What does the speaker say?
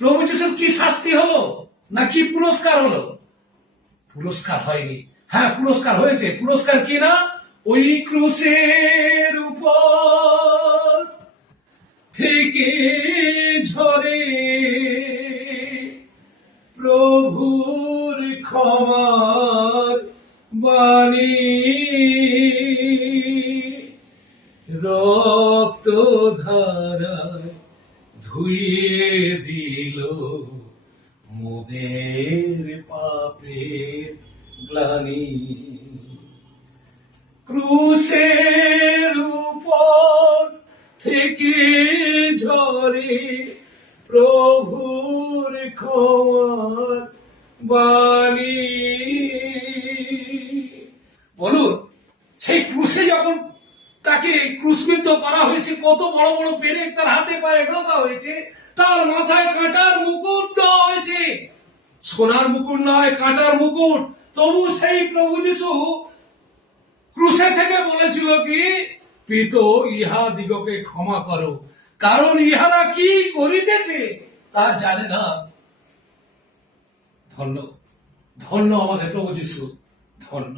প্রভু যিশুর কি শাস্তি হলো না কি পুরস্কার হলো? পুরস্কার হয়নি। হ্যাঁ, পুরস্কার হয়েছে। পুরস্কার কি না? ওই ক্রুশের উপর থেকে ঝরে প্রভুর ক্ষমার বাণী, রক্ত ধারায় ধুইয়ে দিল মোদের পাপের গ্লানি। ক্রুশের উপর থেকে ঝরে প্রভুর ক্ষমার বাণী। বলুন, সেই ক্রুশে যখন তাকে ক্রুশবিদ্ধ করা হয়েছে, কত বড় বড় পেরেক তার হাতে পায়ে ঢোকা হয়েছে, তার মাথায় কাঁটার মুকুট দেওয়া হয়েছে। সোনার মুকুট নয়, কাঁটার মুকুট। তবু সেই প্রভু যিশু ক্রুশে থেকে বলেছিল কি, পিতো ইহা দিগকে ক্ষমা করো, কারণ ইহারা কি করিতেছে তা জানে না। ধন্য, ধন্য আমাদের প্রভু যিশু, ধন্য।